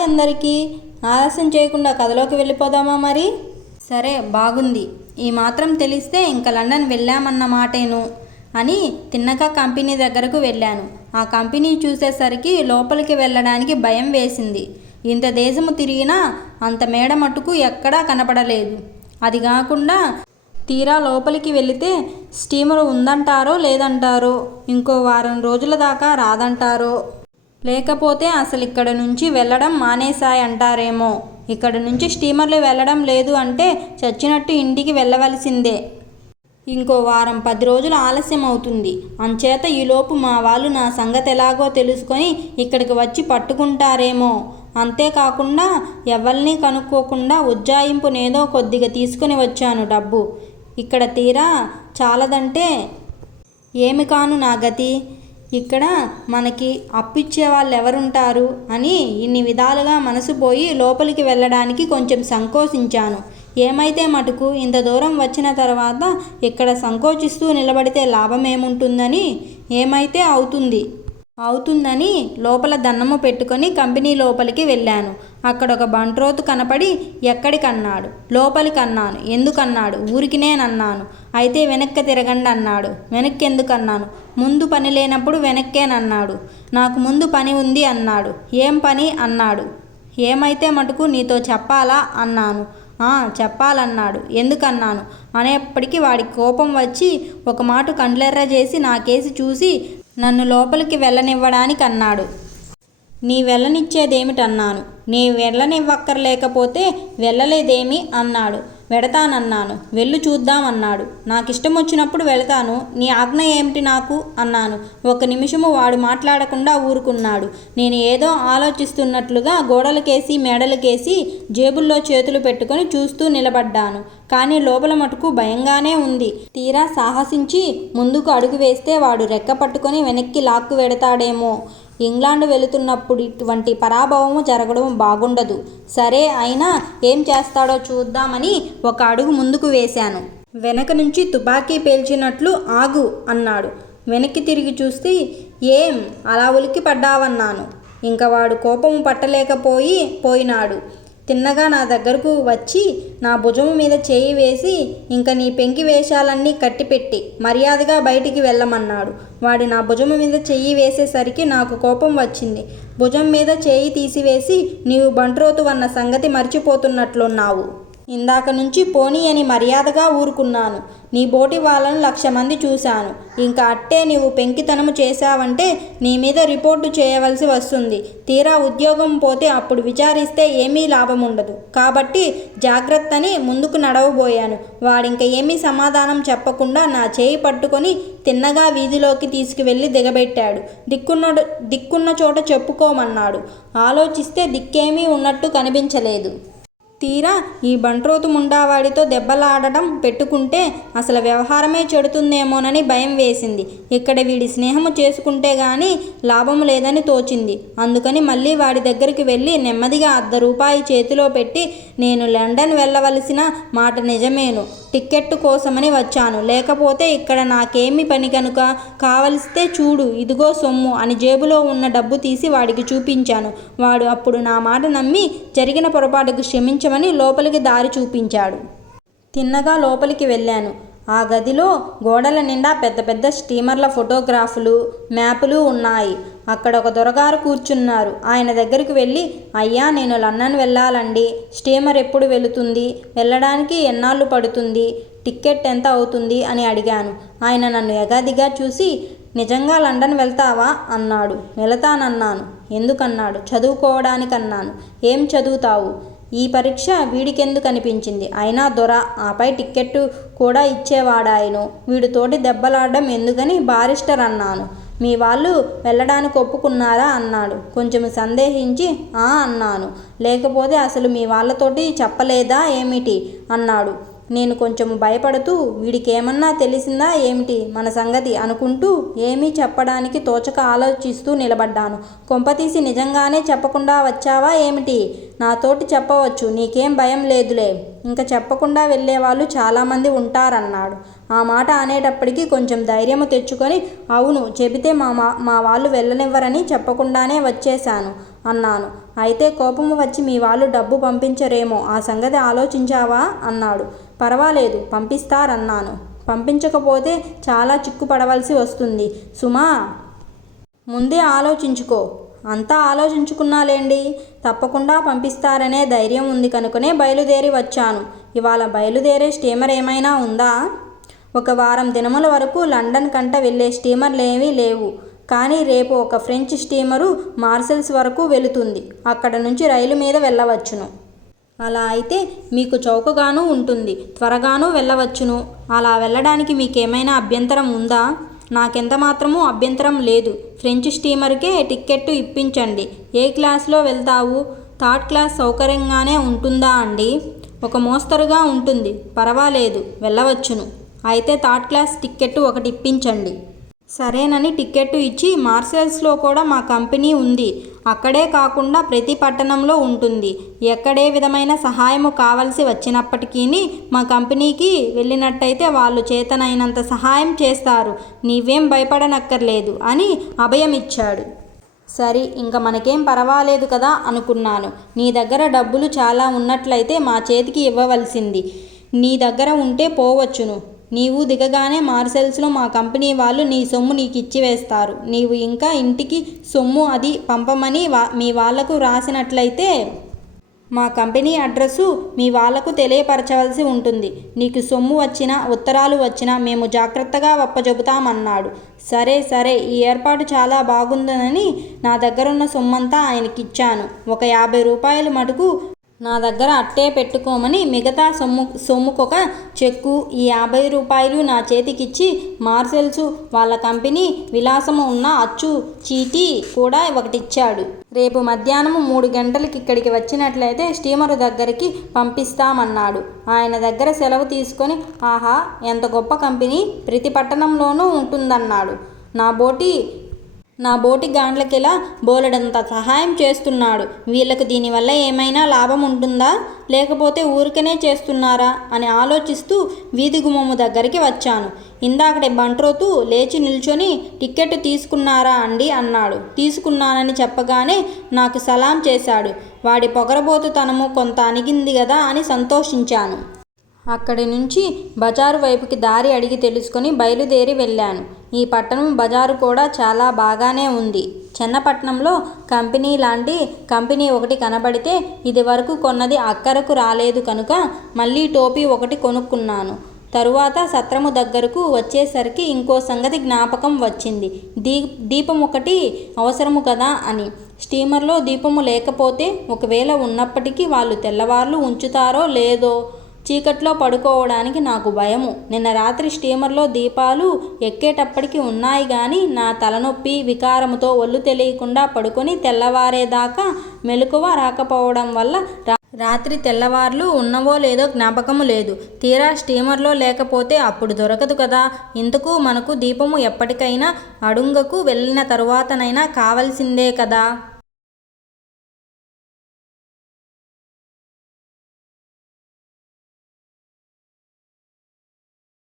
Hi అందరికీ ఆలస్యం చేయకుండా కథలోకి వెళ్ళిపోదామా మరి? సరే బాగుంది. ఈ మాత్రం తెలిస్తే ఇంకా లండన్ వెళ్ళామన్న మాటేను అని తిన్నక కంపెనీ దగ్గరకు వెళ్ళాను. ఆ కంపెనీ చూసేసరికి లోపలికి వెళ్ళడానికి భయం వేసింది. ఇంత దేశము తిరిగినా అంత మేడ మట్టుకు ఎక్కడా కనపడలేదు. అది కాకుండా తీరా లోపలికి వెళితే స్టీమర్ ఉందంటారో లేదంటారో ఇంకో వారం రోజుల దాకా రాదంటారో లేకపోతే అసలు ఇక్కడ నుంచి వెళ్ళడం మానేశాయి అంటారేమో ఇక్కడ నుంచి స్టీమర్లు వెళ్ళడం లేదు అంటే చచ్చినట్టు ఇంటికి వెళ్ళవలసిందే. ఇంకో వారం పది రోజులు ఆలస్యం అవుతుంది అంచేత ఈలోపు మా వాళ్ళు నా సంగతి ఎలాగో తెలుసుకొని ఇక్కడికి వచ్చి పట్టుకుంటారేమో. అంతేకాకుండా ఎవరిని కనుక్కోకుండా ఉజ్జాయింపునేదో కొద్దిగా తీసుకుని వచ్చాను డబ్బు. ఇక్కడ తీరా చాలదంటే ఏమి కాను నా గతి? ఇక్కడ మనకి అప్పిచ్చే వాళ్ళు ఎవరుంటారు అని ఇన్ని విధాలుగా మనసు పోయి లోపలికి వెళ్ళడానికి కొంచెం సంకోచించాను. ఏమైతే మటుకు ఇంత దూరం వచ్చిన తర్వాత ఇక్కడ సంకోచిస్తూ నిలబడితే లాభం ఏముంటుందని ఏమైతే అవుతుంది? అవుతుందని లోపల దన్నము పెట్టుకొని కంపెనీ లోపలికి వెళ్ళాను. అక్కడ ఒక బంట్రోతు కనపడి ఎక్కడికన్నాడు? లోపలికి అన్నాను ఎందుకన్నాడు? ఊరికినేనన్నాను. అయితే వెనక్కి తిరగండి అన్నాడు. వెనక్కి ఎందుకన్నాను ముందు పని లేనప్పుడు వెనక్కేనన్నాడు. నాకు ముందు పని ఉంది అన్నాడు. ఏం పని? అన్నాడు. ఏమైతే మటుకు నీతో చెప్పాలా? అన్నాను. "ఆ, చెప్పాలన్నాడు. ఎందుకన్నాను? అనేప్పటికీ వాడికి కోపం వచ్చి ఒక మాట కండ్లెర్ర చేసి నా కేసి చూసి నన్ను లోపలికి వెళ్ళనివ్వడానికి అన్నాడు నీ వెళ్ళనిచ్చేదేమిటన్నాను? నీ వెళ్ళనివ్వక్కర్లేకపోతే వెళ్ళలేదేమి? అన్నాడు. వెడతానన్నాను వెళ్ళు చూద్దామన్నాడు. నాకు ఇష్టం వచ్చినప్పుడు వెళతాను. నీ ఆజ్ఞ ఏమిటి నాకు? అన్నాను. ఒక నిమిషము వాడు మాట్లాడకుండా ఊరుకున్నాడు. నేను ఏదో ఆలోచిస్తున్నట్లుగా గోడలకేసి మేడలకేసి జేబుల్లో చేతులు పెట్టుకొని చూస్తూ నిలబడ్డాను. కానీ లోపల మటుకు భయంగానే ఉంది. తీరా సాహసించి ముందుకు అడుగు వేస్తే వాడు రెక్క పట్టుకొని వెనక్కి లాక్కు వెడతాడేమో ఇంగ్లాండ్ వెళుతున్నప్పుడు ఇటువంటి పరాభవము జరగడం బాగుండదు. సరే అయినా ఏం చేస్తాడో చూద్దామని ఒక అడుగు ముందుకు వేశాను. వెనక నుంచి తుపాకీ పేల్చినట్లు ఆగు అన్నాడు. వెనక్కి తిరిగి చూస్తే ఏం? అలా ఉలికి పడ్డావన్నాను ఇంకా వాడు కోపము పట్టలేకపోయి పోయినాడు. తిన్నగా నా దగ్గరకు వచ్చి నా భుజము మీద చేయి వేసి ఇంక నీ పెంకి వేషాలన్నీ కట్టిపెట్టి మర్యాదగా బయటికి వెళ్ళమన్నాడు. వాడు నా భుజము మీద చెయ్యి వేసేసరికి నాకు కోపం వచ్చింది. భుజం మీద చేయి తీసివేసి నీవు బంట్రోతు అన్న సంగతి మర్చిపోతున్నట్లున్నావు. ఇందాక నుంచి పోనీ అని మర్యాదగా ఊరుకున్నాను. నీ బోటి వాళ్ళను లక్ష మంది చూశాను. ఇంకా అట్టే నీవు పెంకితనము చేశావంటే నీ మీద రిపోర్టు చేయవలసి వస్తుంది. తీరా ఉద్యోగం పోతే అప్పుడు విచారిస్తే ఏమీ లాభం ఉండదు కాబట్టి జాగ్రత్తని ముందుకు నడవబోయాను. వాడింక ఏమీ సమాధానం చెప్పకుండా నా చేయి పట్టుకొని తిన్నగా వీధిలోకి తీసుకువెళ్ళి దిగబెట్టాడు. దిక్కున్న దిక్కున్న చోట చెప్పుకోమన్నాడు. ఆలోచిస్తే దిక్కేమీ ఉన్నట్టు కనిపించలేదు. తీరా ఈ బంట్రోతు ముండావాడితో దెబ్బలాడటం పెట్టుకుంటే అసలు వ్యవహారమే చెడుతుందేమోనని భయం వేసింది. ఇక్కడ వీడి స్నేహము చేసుకుంటే గాని లాభం లేదని తోచింది. అందుకని మళ్ళీ వాడి దగ్గరికి వెళ్ళి నెమ్మదిగా అర్ధ రూపాయి చేతిలో పెట్టి నేను లండన్ వెళ్ళవలసిన మాట నిజమేను. టిక్కెట్టు కోసమని వచ్చాను. లేకపోతే ఇక్కడ నాకేమి పని కనుక? కావలిస్తే చూడు ఇదిగో సొమ్ము అని జేబులో ఉన్న డబ్బు తీసి వాడికి చూపించాను. వాడు అప్పుడు నా మాట నమ్మి జరిగిన పొరపాటుకు క్షమించమని లోపలికి దారి చూపించాడు. తిన్నగా లోపలికి వెళ్ళాను. ఆ గదిలో గోడల నిండా పెద్ద పెద్ద స్టీమర్ల ఫోటోగ్రాఫులు మ్యాపులు ఉన్నాయి. అక్కడ ఒక దొరగారు కూర్చున్నారు. ఆయన దగ్గరికి వెళ్ళి అయ్యా నేను లండన్ వెళ్ళాలండి. స్టీమర్ ఎప్పుడు వెళుతుంది? వెళ్ళడానికి ఎన్నాళ్ళు పడుతుంది? టిక్కెట్ ఎంత అవుతుంది? అని అడిగాను. ఆయన నన్ను ఎగాదిగా చూసి నిజంగా లండన్ వెళ్తావా? అన్నాడు. వెళతానన్నాను. ఎందుకన్నాడు? చదువుకోవడానికన్నాను. ఏం చదువుతావు? ఈ పరీక్ష వీడికెందుకు అనిపించింది? అయినా దొర ఆపై టిక్కెట్టు కూడా ఇచ్చేవాడాయను. వీడితోటి దెబ్బలాడడం ఎందుకని బారిస్టర్ అన్నాను. మీ వాళ్ళు వెళ్ళడానికి ఒప్పుకున్నారా? అన్నాడు. కొంచెం సందేహించి ఆ అన్నాను. లేకపోతే అసలు మీ వాళ్ళతోటి చెప్పలేదా? ఏమిటి? అన్నాడు. నేను కొంచెం భయపడుతూ వీడికేమన్నా తెలిసిందా ఏమిటి మన సంగతి అనుకుంటూ ఏమీ చెప్పడానికి తోచక ఆలోచిస్తూ నిలబడ్డాను. కొంపతీసి నిజంగానే చెప్పకుండా వచ్చావా ఏమిటి? నాతోటి చెప్పవచ్చు నీకేం భయం లేదులే. ఇంకా చెప్పకుండా వెళ్ళేవాళ్ళు చాలామంది ఉంటారన్నాడు. ఆ మాట అనేటప్పటికీ కొంచెం ధైర్యము తెచ్చుకొని అవును చెబితే మా మా మా వాళ్ళు వెళ్ళనివ్వరని చెప్పకుండానే వచ్చేశాను అన్నాను. అయితే కోపము వచ్చి మీ వాళ్ళు డబ్బు పంపించరేమో ఆ సంగతి ఆలోచించావా? అన్నాడు. పర్వాలేదు పంపిస్తారన్నాను. పంపించకపోతే చాలా చిక్కుపడవలసి వస్తుంది. సుమా! ముందే ఆలోచించుకో. అంతా ఆలోచించుకున్నాలేండి? తప్పకుండా పంపిస్తారనే ధైర్యం ఉంది కనుకనే బయలుదేరి వచ్చాను. ఇవాళ బయలుదేరే స్టీమర్ ఏమైనా ఉందా? ఒక వారం దినముల వరకు లండన్ కంట వెళ్ళే స్టీమర్లేమీ లేవు. కానీ రేపు ఒక ఫ్రెంచ్ స్టీమరు మార్సెల్స్ వరకు వెళుతుంది. అక్కడ నుంచి రైలు మీద వెళ్ళవచ్చును. అలా అయితే మీకు చౌకగాను ఉంటుంది. త్వరగాను వెళ్ళవచ్చును. అలా వెళ్ళడానికి మీకేమైనా అభ్యంతరం ఉందా? నాకెంత మాత్రమూ అభ్యంతరం లేదు. ఫ్రెంచ్ స్టీమర్కే టిక్కెట్టు ఇప్పించండి. ఏ క్లాస్లో వెళ్తావు? థర్డ్ క్లాస్ సౌకర్యంగానే ఉంటుందా అండి? ఒక మోస్తరుగా ఉంటుంది. పర్వాలేదు. వెళ్ళవచ్చును. అయితే థర్డ్ క్లాస్ టిక్కెట్టు ఒకటి ఇప్పించండి. సరేనని టిక్కెట్టు ఇచ్చి మార్సెల్స్లో కూడా మా కంపెనీ ఉంది. అక్కడే కాకుండా ప్రతి పట్టణంలో ఉంటుంది. ఎక్కడే విధమైన సహాయము కావలసి వచ్చినప్పటికీ మా కంపెనీకి వెళ్ళినట్టయితే వాళ్ళు చేతనైనంత సహాయం చేస్తారు. నీవేం భయపడనక్కర్లేదు అని అభయం ఇచ్చాడు సరే ఇంకా మనకేం పర్వాలేదు కదా అనుకున్నాను. నీ దగ్గర డబ్బులు చాలా ఉన్నట్లయితే మా చేతికి ఇవ్వవలసింది. నీ దగ్గర ఉంటే పోవచ్చును. నీవు దిగగానే మార్సెల్స్లో మా కంపెనీ వాళ్ళు నీ సొమ్ము నీకు ఇచ్చివేస్తారు నీవు ఇంకా ఇంటికి సొమ్ము అది పంపమని వా మీ వాళ్ళకు రాసినట్లయితే మా కంపెనీ అడ్రస్సు మీ వాళ్ళకు తెలియపరచవలసి ఉంటుంది. నీకు సొమ్ము వచ్చినా ఉత్తరాలు వచ్చినా మేము జాగ్రత్తగా ఒప్పజెబుతామన్నాడు. సరే సరే ఈ ఏర్పాటు చాలా బాగుందనని నా దగ్గరున్న సొమ్మంతా ఆయనకిచ్చాను. ఒక యాభై రూపాయలు మటుకు నా దగ్గర అట్టే పెట్టుకోమని మిగతా సొమ్ము సొమ్ముకొక చెక్కు ఈ యాభై రూపాయలు నా చేతికిచ్చి మార్సెల్సు వాళ్ళ కంపెనీ విలాసము ఉన్న అచ్చు చీటీ కూడా ఒకటిచ్చాడు. రేపు మధ్యాహ్నం మూడు గంటలకి ఇక్కడికి వచ్చినట్లయితే స్టీమరు దగ్గరికి పంపిస్తామన్నాడు. ఆయన దగ్గర సెలవు తీసుకొని ఆహా ఎంత గొప్ప కంపెనీ ప్రతి పట్టణంలోనూ ఉంటుందన్నాడు. నా బోటి నా బోటి గాండ్లకిలా బోలెడంత సహాయం చేస్తున్నాడు? వీళ్ళకు దీనివల్ల ఏమైనా లాభం ఉంటుందా? లేకపోతే ఊరికనే చేస్తున్నారా? అని ఆలోచిస్తూ వీధి గుమ్మము దగ్గరికి వచ్చాను. ఇందాకటి బంట్రోతు లేచి నిల్చొని టిక్కెట్ తీసుకున్నారా అండి అన్నాడు. తీసుకున్నానని చెప్పగానే నాకు సలాం చేశాడు. వాడి పొగరబోతుతనము కొంత అణిగింది కదా అని సంతోషించాను. అక్కడి నుంచి బజారు వైపుకి దారి అడిగి తెలుసుకొని బయలుదేరి వెళ్ళాను. ఈ పట్టణం బజారు కూడా చాలా బాగానే ఉంది. చెన్నపట్నంలో కంపెనీ లాంటి కంపెనీ ఒకటి కనబడితే ఇది వరకు కొన్నది అక్కరకు రాలేదు కనుక మళ్ళీ టోపీ ఒకటి కొనుక్కున్నాను. తరువాత సత్రము దగ్గరకు వచ్చేసరికి ఇంకో సంగతి జ్ఞాపకం వచ్చింది. దీ దీపం ఒకటి అవసరము కదా అని. స్టీమర్లో దీపము లేకపోతే ఒకవేళ ఉన్నప్పటికీ వాళ్ళు తెల్లవార్లు ఉంచుతారో లేదో చీకట్లో పడుకోవడానికి నాకు భయము. నిన్న రాత్రి స్టీమర్లో దీపాలు ఎక్కేటప్పటికి ఉన్నాయి కానీ నా తలనొప్పి వికారముతో ఒళ్ళు తెలియకుండా పడుకొని తెల్లవారేదాకా మెలకువ రాకపోవడం వల్ల రా రాత్రి తెల్లవార్లు ఉన్నవో లేదో జ్ఞాపకము లేదు. తీరా స్టీమర్లో లేకపోతే అప్పుడు దొరకదు కదా. ఇందుకు మనకు దీపము ఎప్పటికైనా అడుంగకు వెళ్ళిన తరువాతనైనా కావలసిందే కదా.